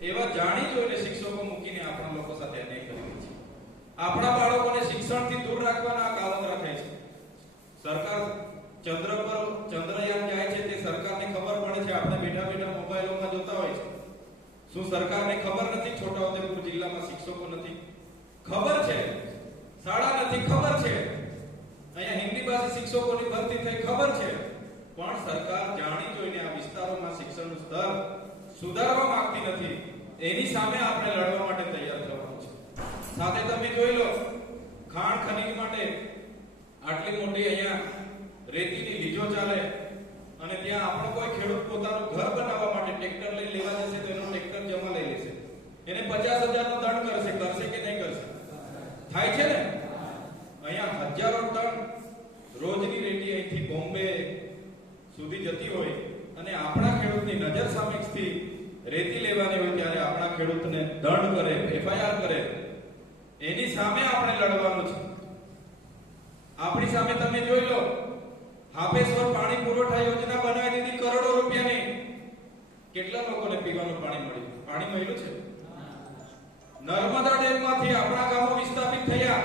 એવા જાણી જોઈને શિક્ષકો મૂકીને આપણા લોકો સાથે અન્યાય કરી રહી છે. આપણા બાળકોને શિક્ષણથી દૂર રાખવાના કાવતરા થાય છે. સરકાર ચંદ્ર પર ચંદ્રયાન જાય છે તે સરકારને ખબર પડે છે, આપણે બેઠા બેઠા મોબાઈલોમાં જોતા હોય છે. શું સરકારને ખબર નથી છોટાઉદેપુર જિલ્લામાં શિક્ષકો નથી? ખબર છે. શાળા નથી, ખબર છે. અહીંયા હિન્દી ભાષી શિક્ષકોની ભરતી થઈ, ખબર છે. પણ સરકાર જાણી જોઈને આ વિસ્તારોમાં શિક્ષણનું સ્તર સુધારવા માંગતી નથી. એની સામે આપણે લડવા માટે તૈયાર થવાનું છે. સાથે તમે જોઈ લો, ખાણ ખનીજ માટે આટલી મોટી અહીંયા રેતીની લીજો ચાલે અને ત્યાં આપણો કોઈ ખેડૂત પોતાનું ઘર બનાવવા માટે ટ્રેક્ટર લઈ લેવા જશે તો એનો ટ્રેક્ટર જમા લઈ લેશે. એને 50,000 નો દંડ કરશે કે નહીં કરશે? થાય છે ને? અહીંયા હજારો ટન રોજની રેતી અહીંથી બોમ્બે સુધી જતી હોય અને આપણા ખેડૂતની નજર સામેથી રેતી લેવાની હોય ત્યારે આપણા ખેડૂતને દંડ કરે, એફઆઈઆર કરે. એની સામે આપણે લડવાનું છે. આપણી સામે તમે જોઈ લો, હાપેશ્વર પાણી પુરવઠા યોજના બનાવી દીધી કરોડો રૂપિયાની. કેટલા લોકોને પીવાનું પાણી મળ્યું? પાણી મળ્યું છે? નર્મદા ડેમમાંથી આપણા ગામો વિસ્થાપિત થયા.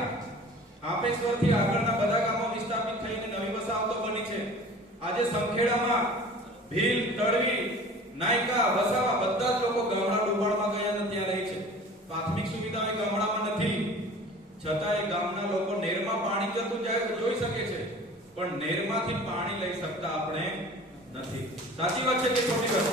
હાપેશ્વરથી આગળના બધા ગામો વિસ્થાપિત થઈને નવી વસાહતો બની છે. આજે સંખેડામાં ભીલ, તળવી, નાયકા, વસાવા બધા જ લોકો ગામડા ડુબાણમાં ગયા ને ત્યાં રહે છે. પ્રાથમિક સુવિધાઓ ગામડામાં નથી, છતાં એ ગામના લોકો નેરમાં પાણી જતું જાય જોઈ શકે છે, પણ નેરમાંથી પાણી લઈ શકતા આપણે નથી. સાચી વાત છે કે ખોટી વાત?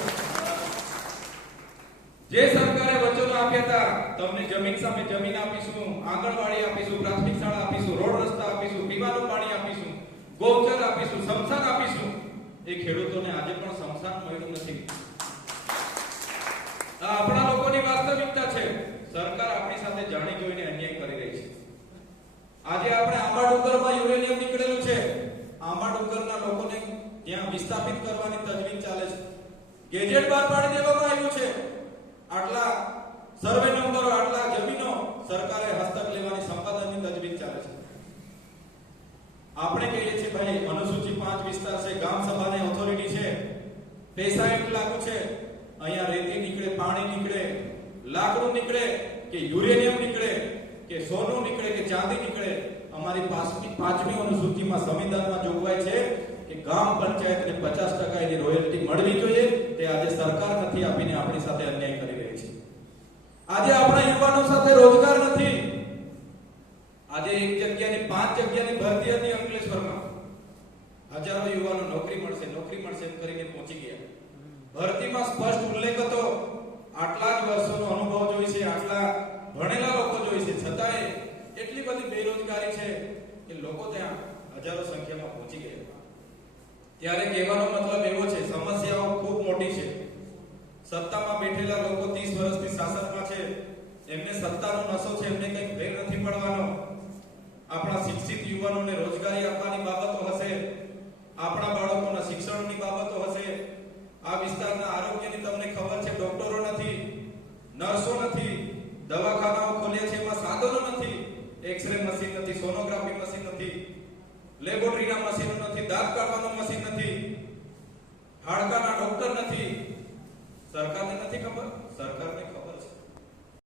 જે સરકારે વચનો આપ્યા હતા, તમને જમીન સામે જમીન આપીશું, આંગણવાડી આપીશું, પ્રાથમિક શાળા આપીશું, રોડ રસ્તા આપીશું, પીવાનું પાણી આપીશું, ગૌચર આપીશું, સ્મશાન આપીશું, એ ખેડૂતોને આજે પણ સ્મશાન મળ્યું નથી. આ આપણા લોકોની વાસ્તવિકતા છે. સરકાર આપણી સાથે જાણી જોઈને અન્યાય કરી રહી છે. આજે આપણે આંબા ડુંગરમાં યુરેનિયમ નીકળેલું છે. આંબા ડુંગરના લોકોને ત્યાં વિસ્થાપિત કરવાની તજવીજ ચાલે છે. ગેજેટ બહાર પાડી દેવામાં આવ્યું છે. આટલા સર્વે નંબરો, આટલા જમીનો સરકારે હસ્તક લેવાની સંપાદનની તજવીજ ચાલે છે. આપણે કહીએ છીએ ભાઈ અનુસૂચિ 5 વિસ્તાર છે, ગામ સભાની ઓથોરિટી છે, પૈસા એક્ટ લાગુ છે. અહીંયા રેતી નીકળે, પાણી નીકળે, લાકડું નીકળે કે યુરેનિયમ નીકળે કે સોનું નીકળે કે ચાંદી નીકળે, અમારી 5મી અનુસૂચિમાં સંવિધાનમાં જોગવાઈ છે કે ગામ પંચાયતને 50% એની રોયલ્ટી મળવી જોઈએ. તે આજે સરકાર નથી આપીને આપણી સાથે અન્યાય કરી રહી છે. આજે આપણા યુવાનો સાથે રોજગાર નથી. આજે એક જગ્યાની 5 જગ્યાની ભરતી હતી અંકલેશ્વરમાં. હજારો યુવાનો નોકરી મળશે એમ કરીને પહોંચી ગયા. ભરતીમાં સ્પષ્ટ ઉલ્લેખ હતો, આટલા જ વર્ષોનો અનુભવ જોઈશે, આટલા ભણેલા લોકો જોઈશે, છતાંય એટલી બધી બેરોજગારી છે કે લોકો ત્યાં હજારો સંખ્યામાં પહોંચી ગયા. ત્યારે કહેવાનો મતલબ એવો છે, સમસ્યાઓ ખૂબ મોટી છે. સત્તામાં બેઠેલા લોકો 30 વર્ષથી શાસનમાં છે, એમને સત્તાનો નશો છે, એમને કંઈ ભેગ નથી પડવાનો. આપણા શિક્ષિત યુવાનોને રોજગારી આપવાની બાબતો હશે, આપણા બાળકોના શિક્ષણની બાબતો હશે. આ વિસ્તારના આરોગ્યની તમને ખબર છે, ડોક્ટરો નથી, નર્સો નથી, દવાખાનાઓ ખોલ્યા છે એમાં સાધનો નથી, એક્સરે મશીન નથી, સોનોગ્રાફી મશીન નથી, લેબોરેટરીના મશીનો નથી, દાંત કાઢવાનું મશીન નથી, હાડકાના ડોક્ટર નથી. સરકારને નથી ખબર? સરકારને